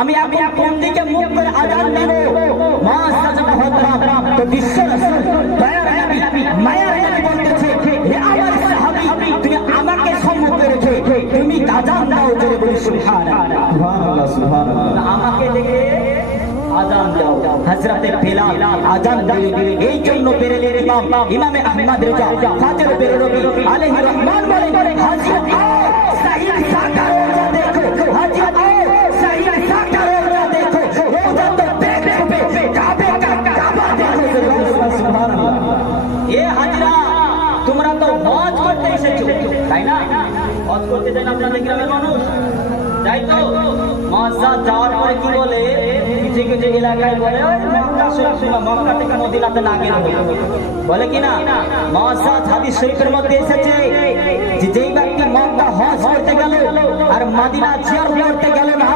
আমি এখন কোন দিকে মুখ করে আজান দেব? তো বিশ্ব রাসূল দয়ার নবী মায়ার নবী বলতেছে, হে আমার সাহাবী, তুমি আমাকে সম্মুখে রেখে তুমি আজান দাও, জোরে বলি সুবহানাল্লাহ। সুবহানাল্লাহ, সুবহানাল্লাহ। আমাকে দেখে আজান দাও। হযরতে বেলাল আজান দিলেন। এই জন্য বেরেলের ইমামে আহমদ রেজা ফাজর বেরলভী আলাইহির রহমান বলেন, হাজি আও সাহিহ সাকার রোজা দেখো, হাজি আও সাহিহ সাকার রোজা দেখো, রোজা তো দেখবে কাবা কাবা দেখো। সুবহানাল্লাহ। এ হাজিরা, তোমরা তো হজ করতে এসেছো, তাই না? হজ করতে যান আপনাদের গ্রামের মানুষ, তাই তো? মসজিদ যাওয়ার পরে কি বলে, কিছু কিছু এলাকায় বলে, ওই মক্কা শরীফ, মক্কা থেকে মদিনাতে না গেলে বলে কিনা? মসজিদ হাদিস শরীফের মধ্যে এসেছে যে যেই ব্যক্তি মক্কা হজ করতে গেল আর মদিনা জিয়ারত করতে গেল না,